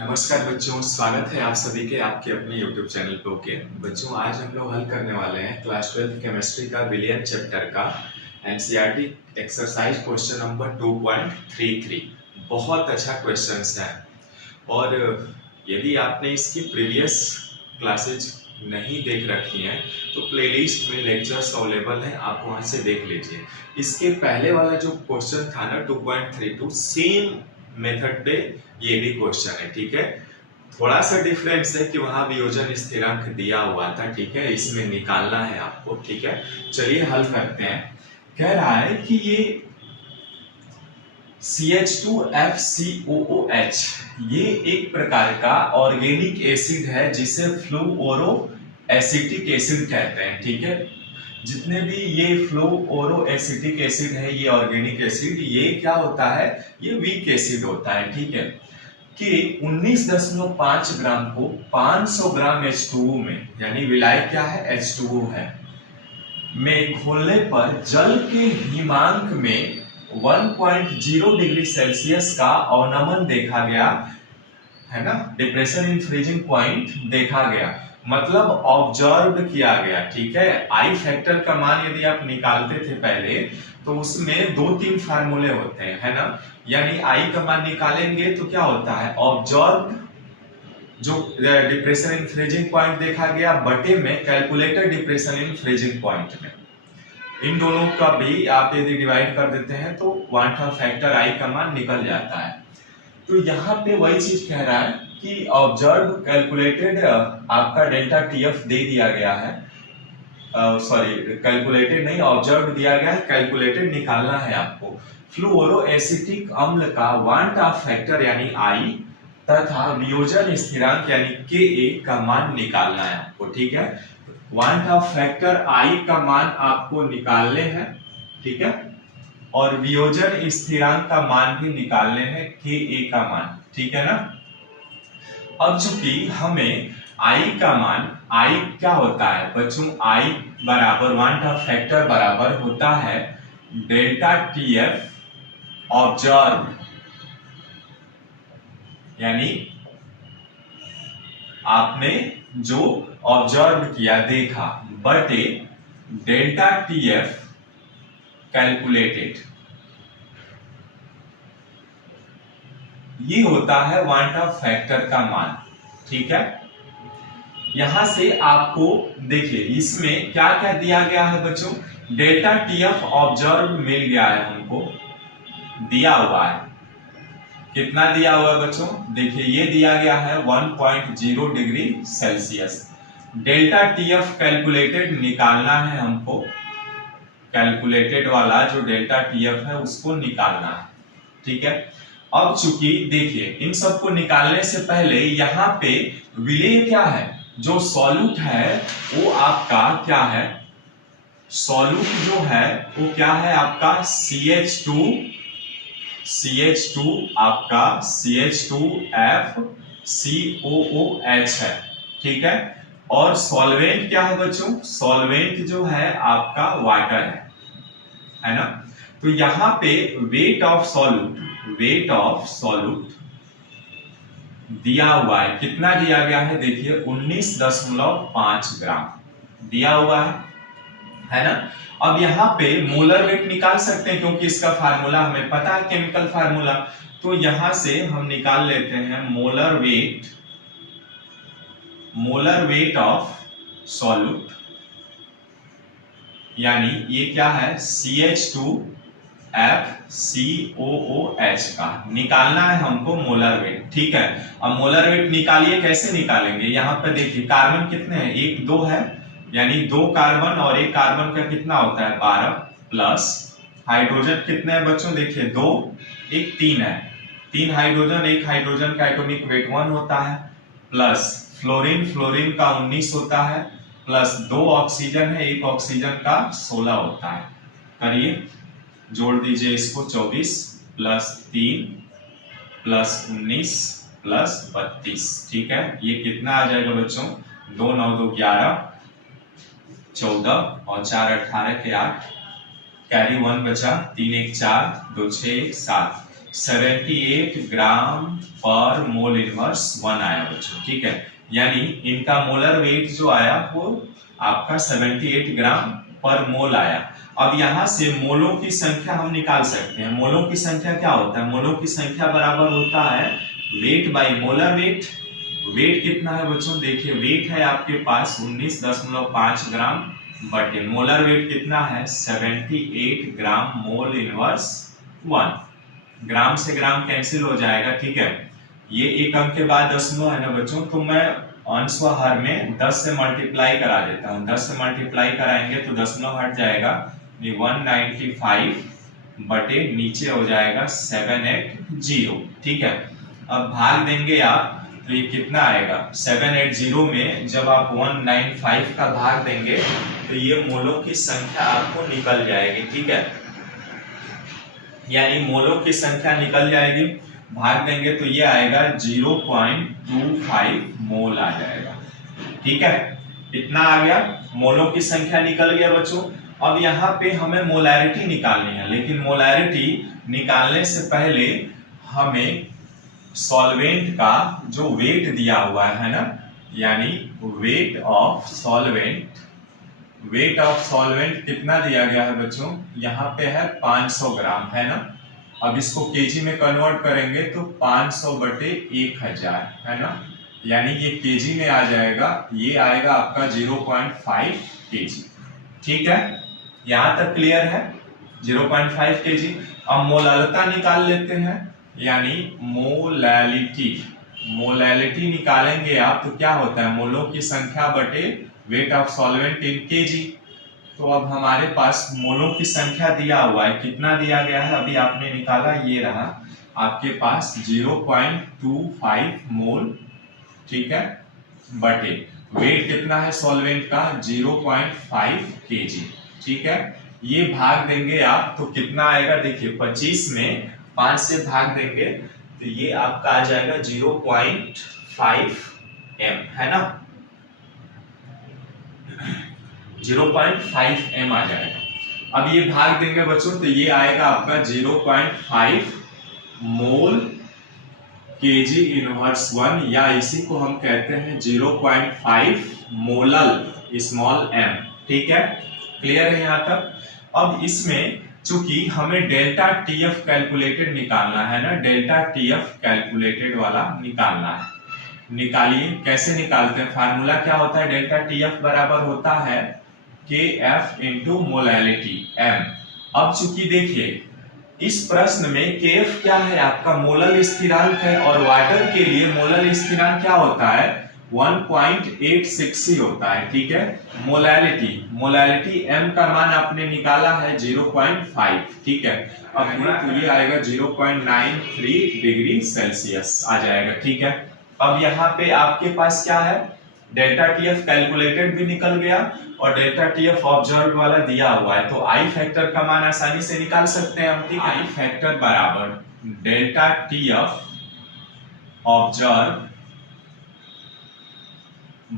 नमस्कार बच्चों, स्वागत है आप सभी के आपके अपने YouTube चैनल पे। ओके बच्चों, आज हम लोग हल करने वाले हैं क्लास 12 केमिस्ट्री का विलियन चैप्टर का एनसीईआरटी एक्सरसाइज क्वेश्चन नंबर 2.33। बहुत अच्छा क्वेश्चन है और यदि आपने इसकी प्रीवियस क्लासेज नहीं देख रखी हैं तो प्लेलिस्ट में लेक्चर्स अवेलेबल हैं, आप वहां से देख लीजिए। इसके पहले वाला जो क्वेश्चन था ना 2.32, सेम मेथड पे ये भी क्वेश्चन है। ठीक है, थोड़ा सा डिफरेंस है कि वहां वियोजन स्थिरांक दिया हुआ था। ठीक है, इसमें निकालना है आपको। ठीक है, चलिए हल करते हैं। कह रहा है कि ये CH2FCOOH ये एक प्रकार का ऑर्गेनिक एसिड है जिसे फ्लूओरो एसिटिक एसिड कहते हैं। ठीक है, जितने भी ये फ्लूओरो एसिटिक एसिड है, ये ऑर्गेनिक एसिड, ये क्या होता है, ये वीक एसिड होता है। ठीक है, कि 19.5 ग्राम को 500 ग्राम H2O में, यानी विलायक क्या है, H2O है, में घोलने पर जल के हिमांक में 1.0 डिग्री सेल्सियस का अवनमन देखा गया है ना, डिप्रेशन इन फ्रीजिंग पॉइंट देखा गया, मतलब ऑब्जर्व किया गया। ठीक है, आई फैक्टर का मान यदि आप निकालते थे पहले तो उसमें 2-3 फार्मूले होते हैं, है ना। यानी आई का मान निकालेंगे तो क्या होता है, ऑब्जर्व जो डिप्रेशन इन फ्रीजिंग पॉइंट देखा गया बटे में calculated depression in freezing point में, इन दोनों का भी आप यदि डिवाइड कर देते हैं तो क्वांटम फैक्टर आई का मान निकल जाता है। तो यहाँ पे वही चीज कह रहा है कि ऑब्जर्व कैलकुलेटेड आपका डेल्टा टीएफ दे दिया गया है, सॉरी कैलकुलेटेड नहीं, ऑब्जर्व दिया गया है, कैलकुलेटेड निकालना है आपको। फ्लूओरो एसिटिक अम्ल का क्वांटम फैक्टर यानी आई तथा वियोजन स्थिरांक यानी Ka का मान निकालना है आपको। ठीक है, क्वांटम फैक्टर आई का मान आपको निकालने हैं। ठीक है, और वियोजन स्थिरांक का मान भी निकालने हैं, Ka का मान। ठीक है ना। अब चूंकि हमें आई का मान, आई क्या होता है बच्चों, आई बराबर क्वांटम फैक्टर बराबर होता है डेल्टा टीएफ ऑब्जर्व, यानी आपने जो ऑब्जर्व किया देखा बटे डेल्टा टीएफ कैलकुलेटेड, ये होता है क्वांटम फैक्टर का मान। ठीक है, यहां से आपको देखिए इसमें क्या क्या दिया गया है बच्चों, डेल्टा टीएफ ऑब्जर्व मिल गया है हमको, दिया हुआ है। कितना दिया हुआ है बच्चों, देखिए ये दिया गया है 1.0 degree Celsius. Delta TF calculated निकालना है हमको, कैलकुलेटेड वाला जो डेल्टा टीएफ है उसको निकालना है। ठीक है, अब चूंकि देखिए इन सबको निकालने से पहले यहाँ पे विलेय क्या है, जो सॉल्यूट है वो आपका क्या है, सॉल्यूट जो है वो क्या है आपका CH2 आपका CH2FCOOH है। ठीक है, और सॉल्वेंट क्या है बच्चों, सॉल्वेंट जो है आपका वाटर है ना। तो यहाँ पे वेट ऑफ सॉल्यूट दिया हुआ है, कितना दिया गया है, देखिए 19.5 ग्राम दिया हुआ है ना। अब यहाँ पे मोलर वेट निकाल सकते हैं क्योंकि इसका फार्मूला हमें पता है, केमिकल फार्मूला। तो यहां से हम निकाल लेते हैं मोलर वेट ऑफ सॉल्यूट, यानी ये क्या है CH2FCOOH का निकालना है हमको मोलर वेट। ठीक है, अब मोलर वेट निकालिए, कैसे निकालेंगे, यहाँ पे देखिए कार्बन कितने हैं, 1 2 है, यानी 2 कार्बन और 1 कार्बन का कितना होता है 12, प्लस हाइड्रोजन कितने हैं बच्चों, देखिए 2 1 3 है, 3 हाइड्रोजन, 1 हाइड्रोजन का एटॉमिक वेट 1 होता है, प्लस फ्लोरीन का 19 होता है, प्लस 2 ऑक्सीजन है, 1 ऑक्सीजन का 16 होता है। करिए, जोड़ दीजिए इसको, 24 प्लस 3 प्लस 19 प्लस 32। ठीक है, ये कितना आ जाएगा बच्चों, 2 9 2 11 14 और 4 18 के 8, कैरी 1 बचा, 3 1 4 2 6 1 7, 78 ग्राम पर मोल इनवर्स 1 आया बच्चों, ठीक है। यानी इनका मोलर वेट जो आया वो आपका 78 ग्राम पर मोल आया। अब यहाँ से मोलों की संख्या हम निकाल सकते हैं। मोलों की संख्या क्या होता है? मोलों की संख्या बराबर होता है weight by molar weight. Weight कितना है बच्चों? देखिए वेट है आपके पास 19.5 ग्राम बटे मोलर वेट कितना है? 78 ग्राम मोल इनवर्स 1। ग्राम से ग्राम कैंसिल हो जाएगा, ठीक है। ये एक अंक के बाद दशमलव है ना बच्चों, तो मैं अंश व हर में 10 से मल्टीप्लाई करा देता हूँ। 10 से मल्टीप्लाई कराएंगे तो दशमलव हट जाएगा, 195 बटे नीचे हो जाएगा 780, ठीक है। अब भाग देंगे आप तो ये कितना आएगा? 780 में जब आप 195 का भाग देंगे तो ये मोलों की संख्या आपको निकल जाएगी, ठीक है। यानी मोलों की संख्या निकल जाएगी, भाग देंगे तो ये आएगा 0.25 मोल आ जाएगा, ठीक है। इतना आ गया, मोलों की संख्या निकल गया बच्चों। अब यहाँ पे हमें मोलैरिटी निकालनी है, लेकिन मोलैरिटी निकालने से पहले हमें सॉल्वेंट का जो वेट दिया हुआ है ना, यानी वेट ऑफ सॉल्वेंट कितना दिया गया है बच्चों? यहाँ पे है 500 ग्राम, है ना। अब इसको केजी में कन्वर्ट करेंगे तो 500 बटे 1000, है ना। यानी ये केजी में आ जाएगा, ये आएगा आपका 0.5 केजी, ठीक है। यहाँ तक क्लियर है? 0.5 केजी। अब मोलालिता निकाल लेते हैं, यानी मोलैलिटी निकालेंगे आप तो क्या होता है? मोलों की संख्या बटे weight of solvent in KG. तो अब हमारे पास मोलों की संख्या दिया हुआ है, कितना दिया गया है अभी आपने निकाला, ये रहा आपके पास 0.25 मोल, ठीक है, बटे वेट कितना है सॉल्वेंट का? 0.5 केजी, ठीक है। ये भाग देंगे आप तो कितना आएगा? देखिए 25 में 5 से भाग देंगे तो ये आपका आ जाएगा 0.5 m, है ना। 0.5 m आ जाएगा। अब ये भाग देंगे बच्चों तो ये आएगा आपका 0.5 मोल केजी इनवर्स 1, या इसी को हम कहते हैं 0.5 मोलल स्मॉल m, ठीक है। क्लियर है यहाँ तक? अब इसमें चूंकि हमें डेल्टा टीएफ कैलकुलेटेड निकालना है ना, डेल्टा टीएफ कैलकुलेटेड वाला निकालना है। निकालिए, कैसे निकालते हैं? फार्मूला क्या होता है? डेल्टा टीएफ बराबर होता है KF इंटू मोलैलिटी M। अब चूंकि देखिए इस प्रश्न में KF क्या है? आपका मोलल स्थिरांक है, और वाटर के लिए मोलल स्थिरांक क्या होता है? 1.86 ही होता है, ठीक है। मोलैलिटी M का मान आपने निकाला है 0.5, ठीक है। अब तो ये आएगा 0.93 डिग्री सेल्सियस आ जाएगा, ठीक है। अब यहाँ पे आपके पास क्या है? डेल्टा टीएफ कैलकुलेटेड भी निकल गया और डेल्टा टीएफ ऑब्जर्व वाला दिया हुआ है, तो आई फैक्टर का मान आसानी से निकाल सकते हैं हम, ठीक है। आई फैक्टर बराबर डेल्टा टीएफ ऑब्जर्व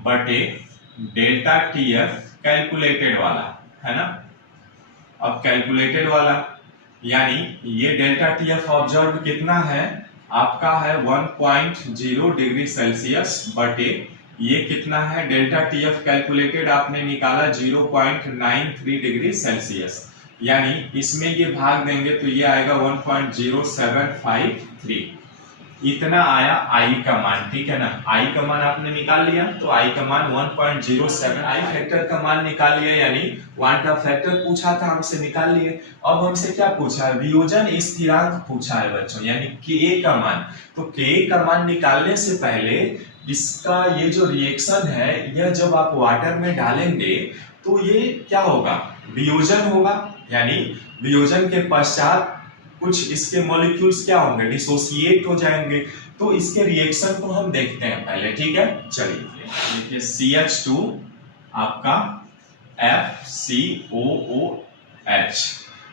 बटे डेल्टा टीएफ कैलकुलेटेड वाला, है ना। अब कैलकुलेटेड वाला यानी ये डेल्टा टीएफ ऑब्जर्व कितना है? आपका है 1.0 डिग्री सेल्सियस बटे ये कितना है? डेल्टा टीएफ कैलकुलेटेड आपने निकाला 0.93 डिग्री सेल्सियस, यानी इसमें ये भाग देंगे तो ये आएगा 1.0753। इतना आया आई का मान, ठीक है ना। आई का मान आपने निकाल लिया तो आई का मान 1.07, आई फैक्टर का मान निकाल लिया, यानी वांट ऑफ फैक्टर पूछा था हमसे, निकाल लिए। अब हमसे क्या पूछा है? वियोजन स्थिरांक पूछा है बच्चों, यानी के का मान। तो के का मान निकालने से पहले इसका ये जो रिएक्शन है, यह जब आप वाटर में डालेंगे तो ये क्या होगा? वियोजन होगा, यानी वियोजन के पश्चात कुछ इसके मॉलिक्यूल्स क्या होंगे? डिसोसिएट हो जाएंगे। तो इसके रिएक्शन को हम देखते हैं पहले, ठीक है। चलिए देखिए CH2 आपका FCOOH।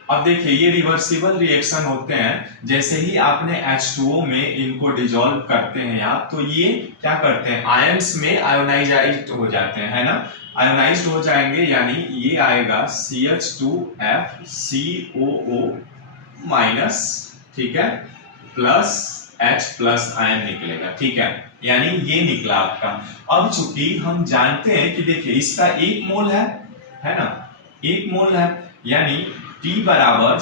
अब देखिए ये रिवर्सिबल रिएक्शन होते हैं, जैसे ही आपने H2O में इनको डिसॉल्व करते हैं आप, तो ये क्या करते हैं? आयंस में आयोनाइज्ड हो जाते हैं, है ना। आयोनाइज्ड हो जाएंगे, यानी ये आएगा CH2FCOO माइनस, ठीक है। प्लस H प्लस आयन निकलेगा, ठीक है, यानी ये निकला आपका। अब चूंकि हम जानते हैं कि देखिए इसका 1 मोल है ना, 1 मोल है, यानी T बराबर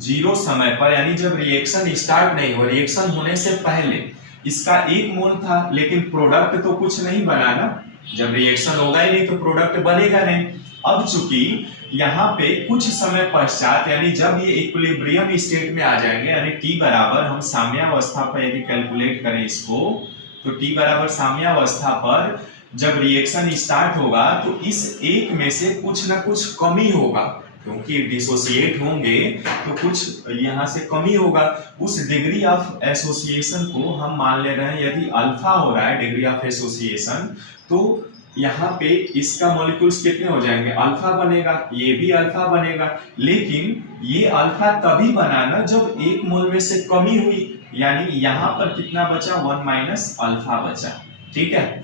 0 समय पर, यानी जब रिएक्शन स्टार्ट नहीं हो, रिएक्शन होने से पहले इसका 1 मोल था, लेकिन प्रोडक्ट तो कुछ नहीं बना ना, जब रिएक्शन होगा ही नहीं तो प्रोडक्ट बनेगा नहीं। अब चूंकि यहाँ पे कुछ समय पश्चात, यानी जब ये इक्विलिब्रियम स्टेट में आ जाएंगे, यानी T बराबर, हम साम्यावस्था पर यदि कैलकुलेट करें इसको, तो T बराबर साम्यावस्था पर जब रिएक्शन स्टार्ट होगा तो इस एक में से कुछ ना कुछ कमी होगा, क्योंकि डिसोसिएट होंगे तो कुछ यहाँ से कमी होगा। उस डिग्री ऑफ एसोसिएशन को हम मान ले रहे हैं, यदि अल्फा हो रहा है डिग्री ऑफ एसोसिएशन, तो यहाँ पे इसका मॉलिक्यूल्स कितने हो जाएंगे, अल्फा बनेगा, ये भी अल्फा बनेगा, लेकिन ये अल्फा तभी बना ना जब 1 मोल में से कमी हुई, यानी यहाँ पर कितना बचा, 1 माइनस अल्फा बचा, ठीक है।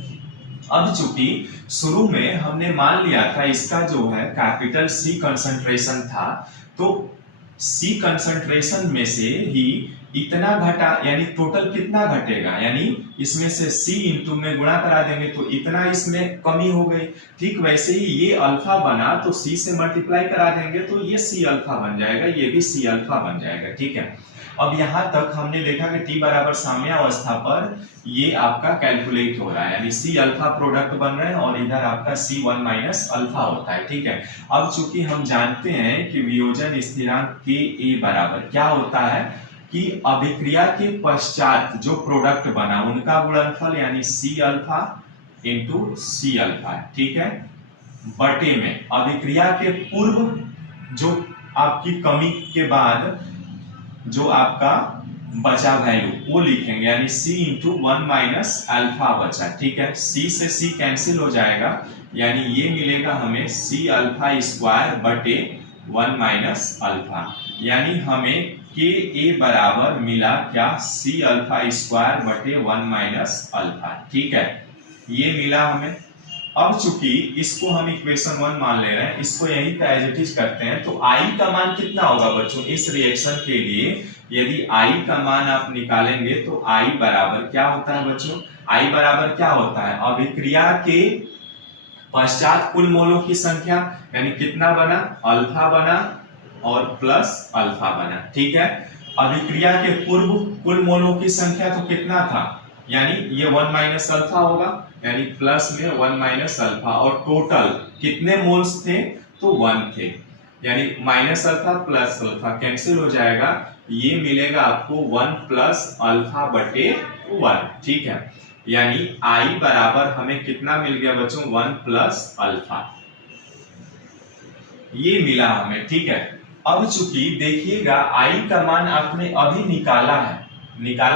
अब चूंकि शुरू में हमने मान लिया था इसका जो है कैपिटल C कंसंट्रेशन था, तो C कंसंट्रेशन में से ही इतना घटा, यानी टोटल कितना घटेगा, यानी इसमें से C इंटू में गुणा करा देंगे तो इतना इसमें कमी हो गई। ठीक वैसे ही ये अल्फा बना तो C से मल्टीप्लाई करा देंगे तो ये C अल्फा बन जाएगा, ये भी C अल्फा बन जाएगा, ठीक है। अब यहाँ तक हमने देखा कि T बराबर साम्यावस्था पर ये आपका कैलकुलेट हो रहा है, यानी C अल्फा प्रोडक्ट बन रहे हैं और इधर आपका C1 माइनस अल्फा होता है, ठीक है। अब चूंकि हम जानते हैं कि वियोजन स्थिरांक Ka बराबर क्या होता है कि अभिक्रिया के पश्चात जो प्रोडक्ट बना उनका गुणनफल, यानी C alpha into C alpha, ठीक है, बटे में अभिक्रिया के पूर्व जो आपकी कमी के बाद जो आपका बचा वैल्यू वो लिखेंगे, यानी C इंटू 1 माइनस अल्फा बचा, ठीक है। C से C कैंसिल हो जाएगा, यानी ये मिलेगा हमें C अल्फा स्क्वायर बटे 1 माइनस अल्फा, यानी हमें Ka बराबर मिला क्या, C अल्फा स्क्वायर बटे 1 माइनस अल्फा, ठीक है, ये मिला हमें। अब चूंकि इसको हम इक्वेशन 1 मान ले रहे हैं, इसको यहीं पे एज इट इज करते हैं, तो I का मान कितना होगा बच्चों इस रिएक्शन के लिए, यदि I का मान आप निकालेंगे तो I बराबर क्या होता है बच्चों, I बराबर क्या होता है, अभिक्रिया के पश्चात कुल मोलों की संख्या, यानी कितना बना, अल्फा बना और प्लस अल्फा बना, ठीक है। अभिक्रिया के पूर्व कुल मोलों की संख्या तो कितना था, यानी ये 1 माइनस अल्फा होगा, यानी प्लस में 1 माइनस अल्फा, और टोटल कितने मोल्स थे, तो 1 थे, यानी minus alpha plus alpha cancel हो जाएगा, ये मिलेगा आपको 1 प्लस अल्फा बटे 1, ठीक है, यानी I बराबर हमें कितना मिल गया बच्चों, 1 प्लस अल्फा, ये मिला हमें, ठीक है। अब चूंकि देखिएगा I का मान आपने अभी निकाला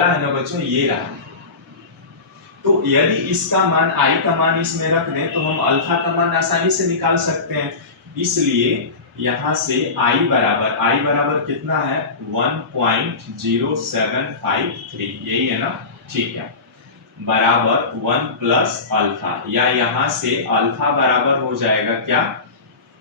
है ना बच्चों, ये रहा, तो यदि इसका मान I का मान इसमें रख दें तो हम अल्फा का मान आसानी से निकाल सकते हैं, इसलिए यहां से I बराबर कितना है, 1.0753, यही है ना, ठीक है, बराबर 1 प्लस अल्फा, या यहां से अल्फा बराबर हो जाएगा क्या,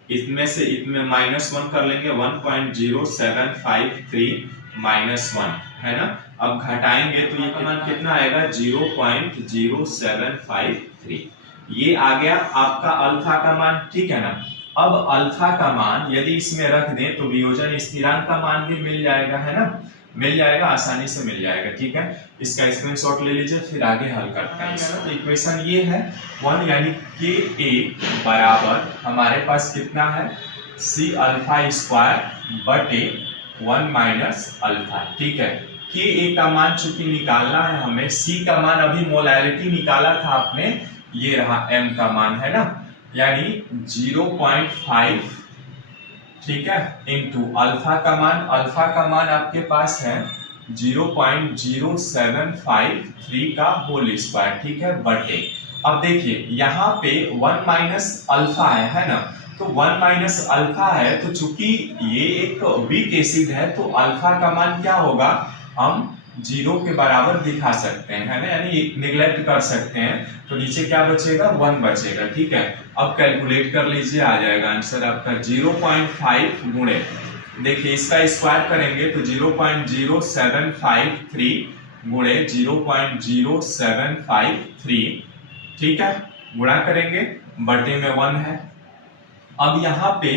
इसमें से इसमें -1 कर लेंगे, 1.0753 -1 है ना, अब घटाएंगे तो ये मान कितना आएगा, 0.0753, ये आ गया आपका अल्फा का मान, ठीक है ना। अब अल्फा का मान यदि इसमें रख दें तो वियोजन स्थिरांक का मान भी मिल जाएगा, है ना, मिल जाएगा, आसानी से मिल जाएगा, ठीक है। इसका स्क्रीनशॉट ले लीजिए, फिर आगे हल करते हैं इसका। तो इक्वेशन ये है 1, यानी Ka बराबर हमारे पास कितना है, C अल्फा स्क्वायर बटे 1 माइनस अल्फा, ठीक है। Ka का मान चूंकि निकालना है हमें, C का मान अभी मोलैरिटी निकाला था आपने, ये रहा M का मान, है ना, यानी 0.5, ठीक है, इंटू अल्फा का मान आपके पास है 0.0753 का होल स्क्वायर, ठीक है, बटे, अब देखिए यहाँ पे 1 माइनस अल्फा है ना, तो 1 माइनस अल्फा है, तो चूंकि ये एक वीक एसिड है तो अल्फा का मान क्या होगा, हम 0 के बराबर दिखा सकते हैं, है ना, यानी निगलेक्ट कर सकते हैं, तो नीचे क्या बचेगा, 1 बचेगा, ठीक है। अब कैलकुलेट कर लीजिए, आ जाएगा आंसर आपका 0.5 गुणे देखिए इसका स्क्वायर करेंगे तो 0.0753 गुणे 0.0753, ठीक है, गुणा करेंगे, बटे में 1 है। अब यहाँ पे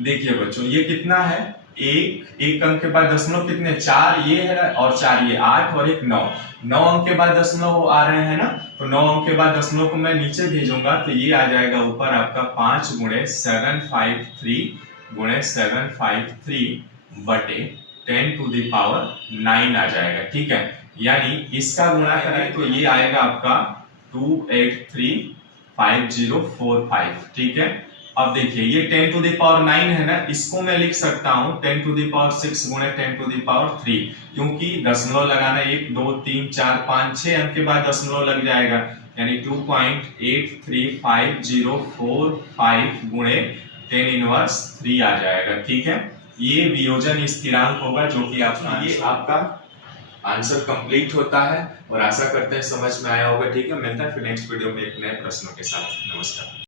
देखिए बच्चों ये कितना है, एक अंक के बाद दशमलव कितने, 4 ये है और 4 ये, 8 और एक 9, 9 अंक के बाद दशमलव आ रहे हैं ना, तो 9 अंक के बाद दशमलव को मैं नीचे भेजूंगा तो ये आ जाएगा ऊपर आपका 5 गुणे 753 गुणे 753 बटे 10 टू द पावर 9 आ जाएगा, ठीक है। यानी इसका गुणा करें तो ये आएगा आपका 2835045, ठीक है। अब देखिए ये 10 टू द पावर 9 है ना, इसको मैं लिख सकता हूं 10 टू द पावर 6 गुणे 10 टू द पावर 3, क्योंकि दशमलव लगाना 1 2 3 4 5 6 अंक के बाद दशमलव लग जाएगा, यानी 2.835045 गुणे 10 इनवर्स 3 आ जाएगा, ठीक है। ये वियोजन स्थिरांक होगा जो कि आपका आंसर कंप्लीट होता है, और आशा करते हैं समझ में आया होगा, ठीक है। मिलता है फिर नेक्स्ट वीडियो में एक नए प्रश्नों के साथ। नमस्कार।